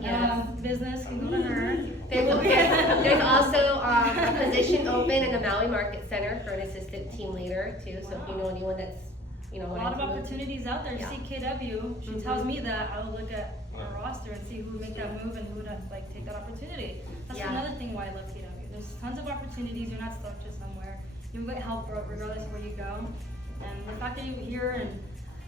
Yes. Business can go to her. There's also a position open in the Maui Market Center for an assistant team leader too, so if you know anyone that's, you know. A lot of wanting to move. opportunities out there. Yeah. See KW, she Mhm. tells me that. I will look at our roster and see who would make that move and who would like take that opportunity. That's Yeah. another thing why I love KW. There's tons of opportunities. You're not stuck just somewhere. You will get help regardless of where you go. And the fact that you're here, and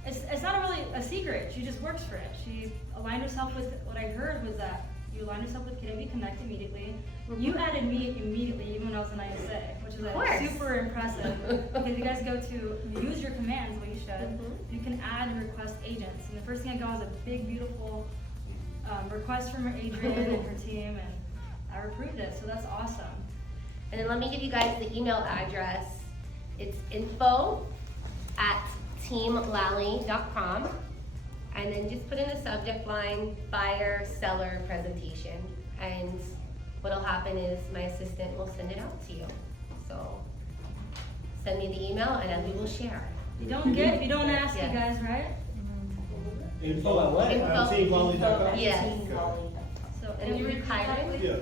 it's not really a secret. She just works for it. She aligned herself with, what I heard was that you aligned yourself with KW Connect immediately. You added me immediately, even when I was in ISA, which is Of course. super impressive. Because you guys go to use your commands, what you should. Mhm. You can add and request agents. And the first thing I got was a big, beautiful request from Adrienne and her team, and I approved it. So that's awesome. And then let me give you guys the email address. It's info@teamlally.com, and then just put in the subject line, buyer, seller, presentation. And what'll happen is my assistant will send it out to you. So send me the email and then we will share. You don't get if you don't ask, Yes. you guys, right? Info at what? Info. Teamlally.com? Yes. So And you hiring? Yes.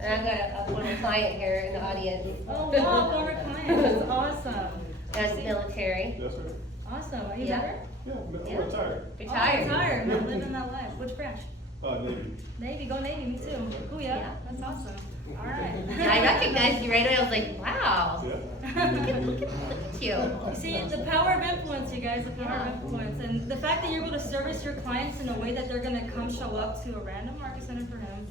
And I've got one client here in the audience. Oh wow, former client. That's awesome. That's military. Yes, sir. Awesome. Are you Yeah. better? Yeah, I'm Yeah. retired. Retired. Oh, retired. Not living that life. Which branch? Navy. Navy. Go Navy. Me too. Oh yeah. Yeah. That's awesome. All right. Yeah, I recognized you right away. I was like, wow. Yeah. Look at you. You see, the power of influence, you guys, the power of influence. And the fact that you're able to service your clients in a way that they're going to come show up to a random market center for him,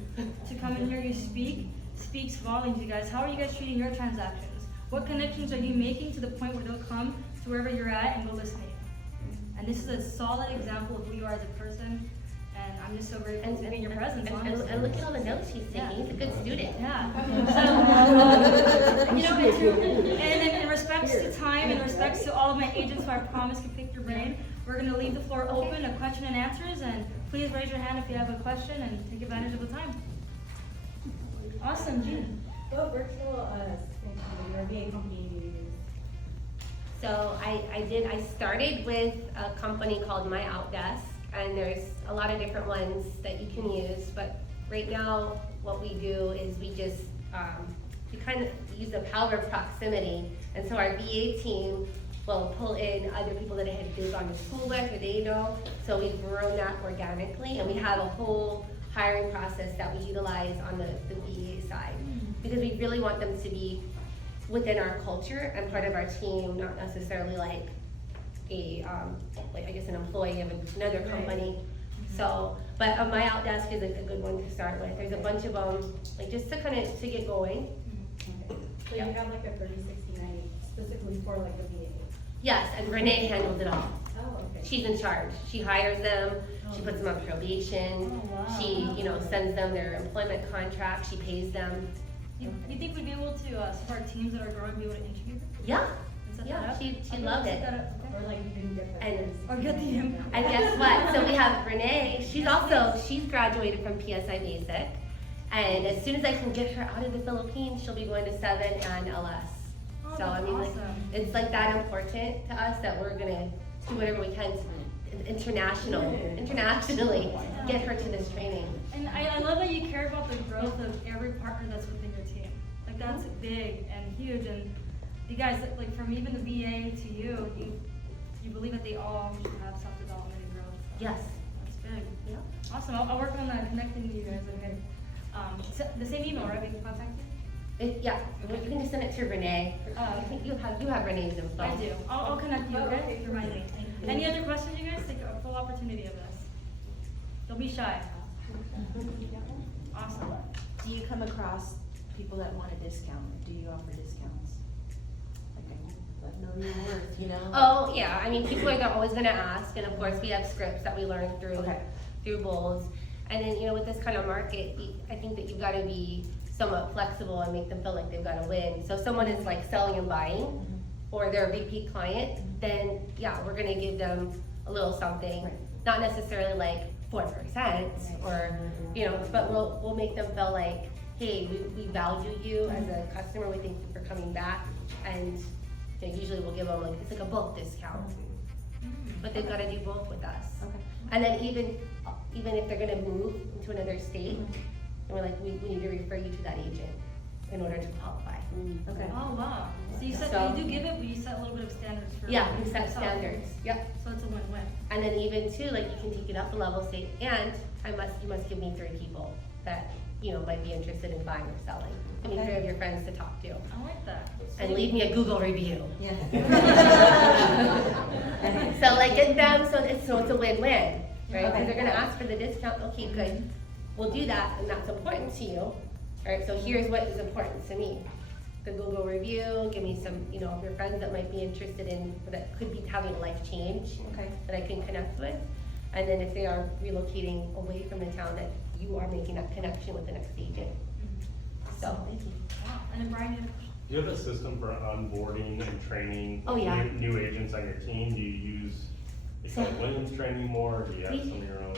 to come and hear you speak, speaks volumes, you guys. How are you guys treating your transactions? What connections are you making to the point where they'll come to wherever you're at and go listen to you? And this is a solid example of who you are as a person. And I'm just so grateful to be in your presence, honestly. And look at all the notes he's taking. He's a good student. Yeah. So, you know, and in respects to time, in respects to all of my agents who I promise can pick your brain, we're gonna leave the floor open to question and answers, and please raise your hand if you have a question and take advantage of the time. Awesome, Jean. What virtual or VA company do you use? So I started with a company called My Outdesk, and there's a lot of different ones that you can use, but right now what we do is we just, we kind of use the power of proximity, and so our VA team will pull in other people that they've gone to school with or they know, so we've grown that organically, and we have a whole hiring process that we utilize on the VA side, because we really want them to be within our culture and part of our team, not necessarily like a, like I guess an employee of another company. So, but My Outdesk is a good one to start with. There's a bunch of them, like just to kind of, to get going. So you have like a 30, 60, 90 specifically for like a VA? Yes, and Renee handles it all. Oh, okay. She's in charge. She hires them, she puts them on probation, Oh, wow. she, you know, sends them their employment contract, she pays them. You think we'd be able to support teams that are growing, be able to interview them? Yeah, And set that yeah, up? she Okay, loved set it. that up, okay. Or like you can get And- the. Or get the And guess what? So we have Renee, she's graduated from PSI Basic. And as soon as I can get her out of the Philippines, she'll be going to 7 and LS. Oh, So I that's mean, like, awesome. it's like that important to us that we're gonna do whatever we can to internationally get her to this training. And I love that you care about the growth of every partner that's within your team. Like that's big and huge, and you guys, like from even the VA to you believe that they all should have self-development and growth. Yes. That's big. Yeah. Awesome, I'll work on connecting you guys, okay? So the same email, right, we can contact you? Yeah, well, you can just send it to Renee. I think you have Renee's info. I do, I'll connect you, Oh, okay? okay. Remind me. Any other questions, you guys? Take a full opportunity of this. Don't be shy. Awesome. Do you come across people that want a discount? Do you offer discounts? Like I know your worth. do you know? Oh, yeah, I mean, people are they're always gonna ask, and of course, we have scripts that we learn through, Okay. through bowls. And then, with this kind of market, I think that you've gotta be somewhat flexible and make them feel like they've gotta win. So if someone is like selling and buying, or they're a repeat client, then, yeah, we're gonna give them a little something. Right. Not necessarily like 4%, or, but we'll make them feel like, hey, we value you as a customer, we thank you for coming back, and usually we'll give them like, it's like a bulk discount, but they've gotta do both with us. Okay. And then even if they're gonna move into another state, and we're like, we need to refer you to that agent in order to qualify. Okay. Oh, wow. So you said, So- you do give it, but you set a little bit of standards for. Yeah, we set yourself. standards, yep. So it's a win-win. And then even too, like you can take it up a level, say, and you must give me 3 people that, might be interested in buying or selling. I mean, Okay. 3 of your friends to talk to. I like that. And leave me a Google review. Yeah. So like get them, so it's a win-win, right? Because Okay. they're gonna ask for the discount, okay, good, we'll do that, and that's important to you. Alright, so here's what is important to me. The Google review, give me some, of your friends that might be interested in, that could be having a life change. Okay. That I can connect with. And then if they are relocating away from the town, that you are making that connection with the next agent. So, Thank you. Wow. And then Brian, you have a question? Do you have a system for onboarding and training? Oh, yeah. New agents on your team? Do you use So- women's training more, or do you have some of your own?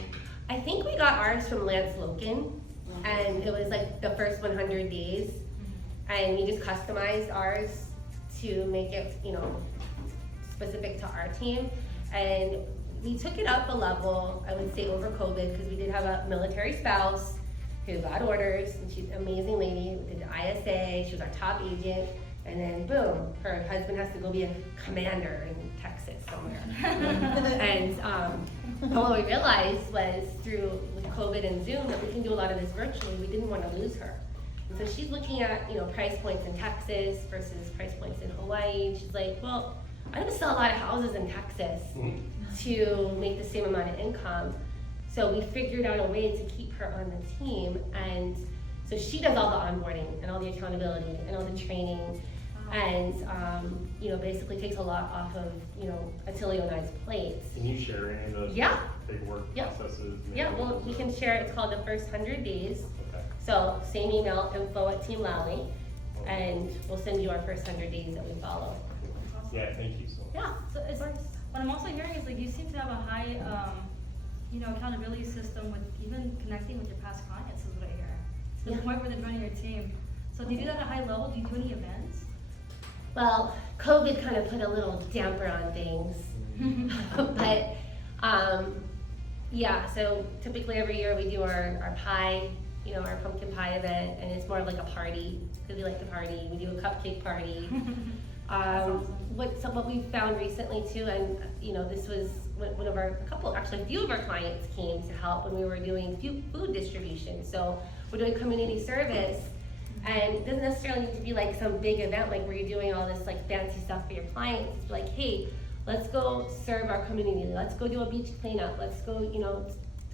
I think we got ours from Lance Loken, and it was like the first 100 days. And we just customized ours to make it, specific to our team. And we took it up a level, I would say, over COVID, because we did have a military spouse who got orders, and she's an amazing lady, did the ISA, she was our top agent, and then boom, her husband has to go be a commander in Texas somewhere. And what we realized was through with COVID and Zoom that we can do a lot of this virtually, we didn't want to lose her. And so she's looking at, price points in Texas versus price points in Hawaii. And she's like, well, I don't sell a lot of houses in Texas to make the same amount of income. So we figured out a way to keep her on the team. And so she does all the onboarding and all the accountability and all the training. And, basically takes a lot off of, Attilio and I's plates. Can you share any of those Yeah. big work Yeah. processes? Yeah, well, we can share, it's called the first 100 days. Okay. So same email, info@Team Lally, and we'll send you our first 100 days that we follow. Yeah, thank you so much. Yeah. So it's, what I'm also hearing is like you seem to have a high, accountability system with even connecting with your past clients is what I hear. To the Yeah. point where they're joining your team. So do you do that at a high level? Do you do any events? Well, COVID kind of put a little damper on things, but, yeah, so typically every year we do our pie, our pumpkin pie event, and it's more of like a party, because we like to party, we do a cupcake party. awesome. What we found recently too, and this was a few of our clients came to help when we were doing food distribution. So we're doing community service, and it doesn't necessarily need to be like some big event like where you're doing all this like fancy stuff for your clients. It's like, hey, let's go serve our community. Let's go do a beach cleanup. Let's go,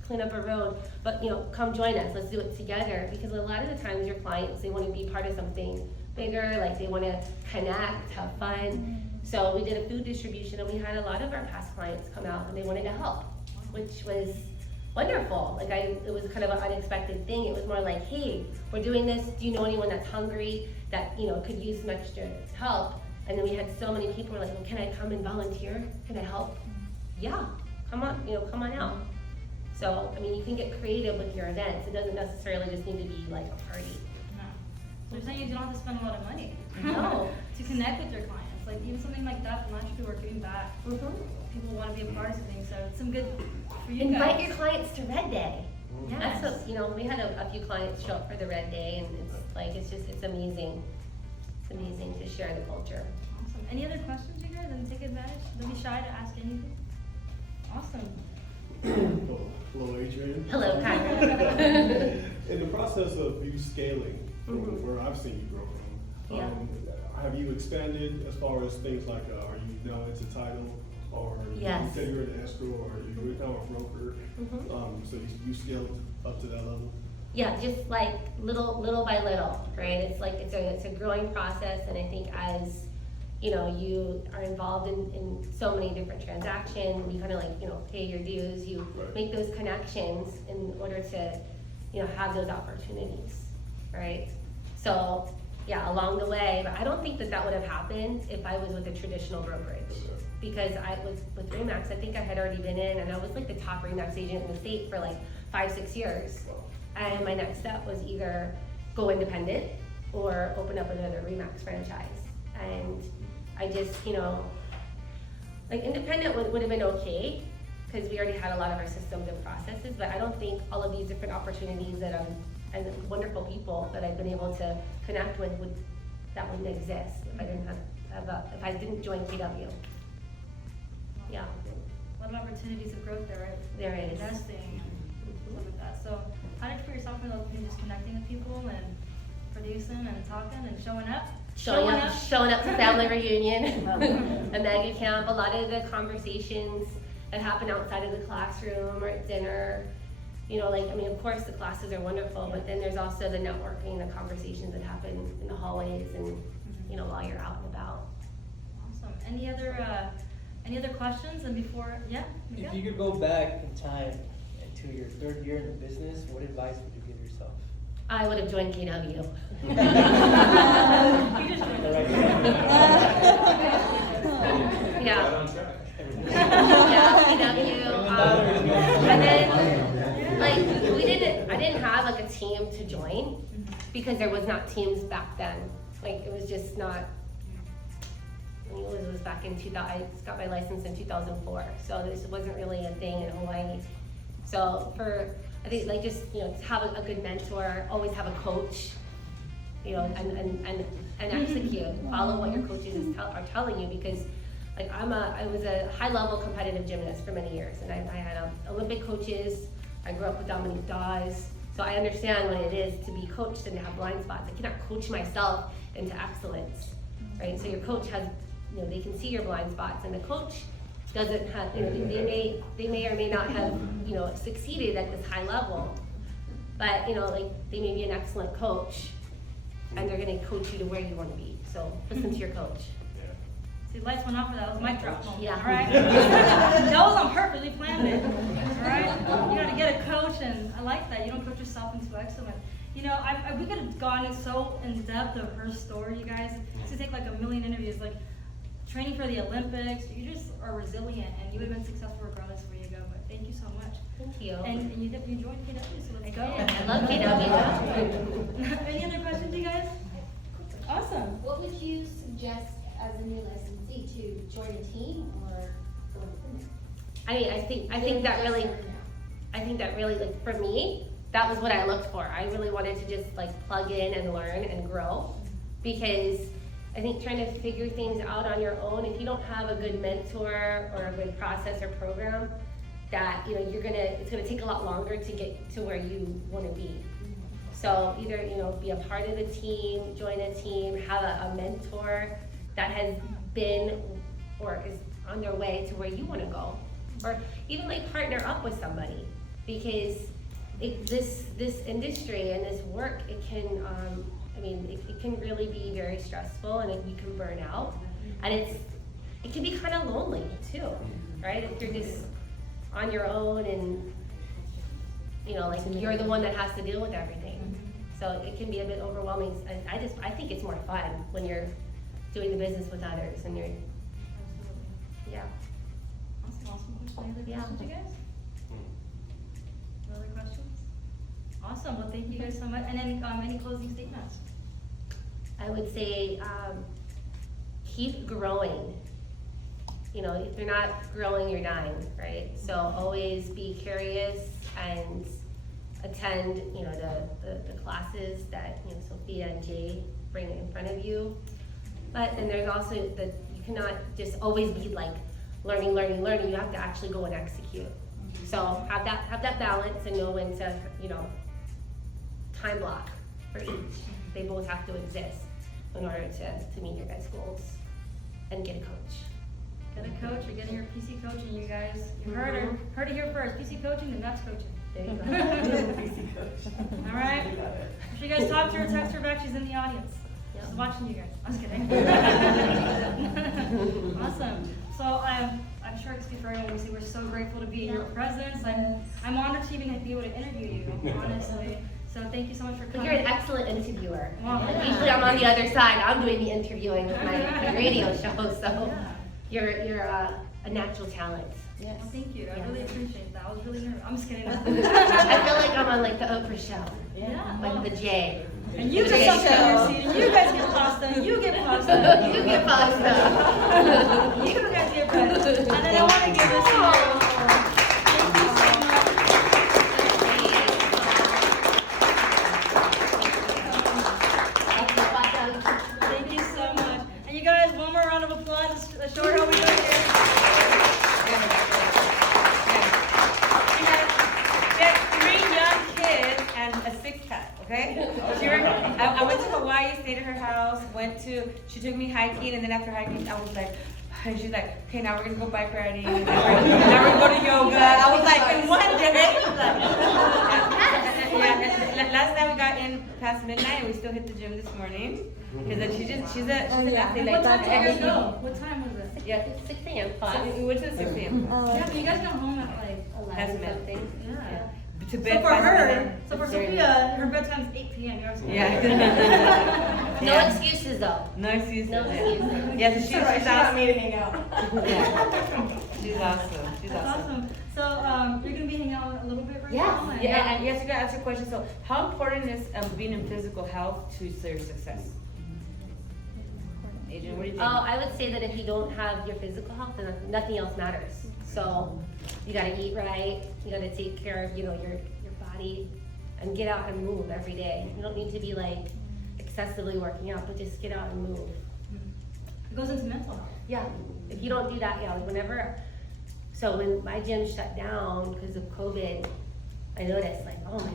clean up a road. But come join us. Let's do it together, because a lot of the times your clients, they want to be part of something bigger, like they want to connect, have fun. So we did a food distribution, and we had a lot of our past clients come out and they wanted to help, which was wonderful. It was kind of an unexpected thing. It was more like, hey, we're doing this. Do you know anyone that's hungry that could use some extra help? And then we had so many people who were like, well, can I come and volunteer? Can I help? Yeah, come on, come on out. So, you can get creative with your events. It doesn't necessarily just need to be like a party. No. So you're saying you don't have to spend a lot of money No. to connect with your clients. Like even something like that, philanthropy or giving back. People want to be a part of something, so it's some good for you Invite guys. your clients to Red Day. Yes. That's what, we had a few clients show up for the Red Day, and it's amazing. It's amazing to share the culture. Awesome. Any other questions, you guys? And take advantage. Don't be shy to ask anything. Awesome. Hello, Adrienne. Hello, Kyra. In the process of you scaling, from Mhm. where I've seen you grow from, Yeah. have you expanded as far as things like, are you now into title, or Yes. you said you're in escrow, or you're now a broker? Mhm. So you scaled up to that level? Yeah, just like little by little, right? It's a growing process, and I think as you are involved in so many different transactions, you kind of like, pay your dues, you Right. make those connections in order to, have those opportunities, right? So, yeah, along the way, but I don't think that would have happened if I was with a traditional brokerage. Okay. Because I was with Remax, I think I had already been in, and I was like the top Remax agent in the state for like 5-6 years. Wow. And my next step was either go independent or open up another Remax franchise. And I just, like independent would have been okay, because we already had a lot of our systems and processes, but I don't think all of these different opportunities and wonderful people that I've been able to connect with wouldn't exist if I didn't if I didn't join KW. Yeah. A lot of opportunities of growth there, right? There is. Investing and stuff like that. So how did you put yourself in just connecting with people and producing and talking and showing up? Showing up to family reunion, a mega camp, a lot of the conversations that happen outside of the classroom or at dinner. Of course the classes are wonderful, but then there's also the networking, the conversations that happen in the hallways and, while you're out and about. Awesome. Any other questions? And before, yeah? Miguel? If you could go back in time to your 3rd year in the business, what advice would you give yourself? I would have joined KW. You just joined us. Yeah. Right on track. Yeah, KW. And then, I didn't have like a team to join because there was not teams back then. Like, it was just not. It was back in 2000. I got my license in 2004, so this wasn't really a thing in Hawaii. So I think just have a good mentor, always have a coach, and execute, follow what your coaches are telling you, because I was a high level competitive gymnast for many years, and I had Olympic coaches. I grew up with Dominique Dawes, so I understand what it is to be coached and to have blind spots. I cannot coach myself into excellence, right? So your coach has, they can see your blind spots, and the coach doesn't have, they may or may not have, succeeded at this high level, but, they may be an excellent coach, and they're gonna coach you to where you wanna be. So listen to your coach. See, lights went off for that. That was my drop moment. Yeah. All right. That was on purpose. We planned it. All right. You got to get a coach, and I like that. You don't coach yourself into excellence. We could have gone so in depth of her story, you guys. It's gonna take like a million interviews, like training for the Olympics. You just are resilient, and you would have been successful regardless of where you go. But thank you so much. Thank you. And you joined KW, so let's go. I love KW. Any other questions, you guys? Awesome. What would you suggest as a new licensee to join a team or go independent? I think that really, like, for me, that was what I looked for. I really wanted to just like plug in and learn and grow, because I think trying to figure things out on your own, if you don't have a good mentor or a good process or program, that it's gonna take a lot longer to get to where you want to be. So either be a part of the team, join a team, have a mentor that has been or is on their way to where you want to go, or even like partner up with somebody, because this industry and this work, it can it can really be very stressful, and you can burn out, and it can be kind of lonely too, right? If you're just on your own and you're the one that has to deal with everything, so it can be a bit overwhelming. I think it's more fun when you're doing the business with others, and you're yeah. Awesome. Any other Yeah. questions, you guys? No other questions? Awesome. Well, thank you guys so much. And then any closing statements? I would say keep growing. If you're not growing, you're dying, right? So always be curious and attend, the classes that Sophia and Jay bring in front of you. But then there's also you cannot just always be like learning. You have to actually go and execute. So have that balance and know when to time block for each. They both have to exist in order to meet your guys' goals and get a coach. Get a coach. You're getting your PC coaching, you guys. You heard it here first. PC coaching, then that's coaching. There you go. All right. If you guys talk to her, text her back. She's in the audience. She's watching you guys. I was kidding. presence. I'm honored to even be able to interview you, honestly. So thank you so much for But coming. you're an excellent interviewer. Wow. Usually I'm on the other side, I'm doing the interviewing with my radio show, so you're a natural talent. Yes. Well, thank you. I really appreciate that. I was really nervous. I'm just kidding. I feel like I'm on like the Oprah show, Yeah. like the J. And you The get J something in your show. seat, and you guys get pasta, and you get pasta. You get pasta. You guys get bread. And then I want to give this to you. Thank you so much. Thank you so much. And you guys, one more round of applause to show her how we do it here. She had 3 young kids and a 6-pack, okay? I went to Hawaii, stayed at her house, she took me hiking, and then after hiking, I was like, and she's like, okay, now we're gonna go bike riding, and now we're gonna go to yoga. I was like, in 1 day? Last night we got in past midnight, and we still hit the gym this morning. Because she's an athlete. What time did you guys every- go? What time was it? Yeah, 6 a.m. so class. we went to the 6 a.m. Yeah, but you guys got home at like 11 That's something. Yeah. To So bed for past her, midnight. so for Very Sophia, her bedtime's 8 p.m. Yours is Yeah. No excuses though. No excuses. No excuses. Yeah, so she's awesome. me to hang out. She's awesome. She's That's awesome. awesome. So you're gonna be hanging out a little bit right Yeah. now. And, Yeah, and yes, you gotta answer your question. So, how important is being in physical health to your success? Adrienne, what do you think? I would say that if you don't have your physical health, then nothing else matters. So you gotta eat right, you gotta take care of, your body, and get out and move every day. You don't need to be like excessively working out, but just get out and move. It goes into mental health. Yeah, if you don't do that, like so when my gym shut down because of COVID, I noticed like, oh my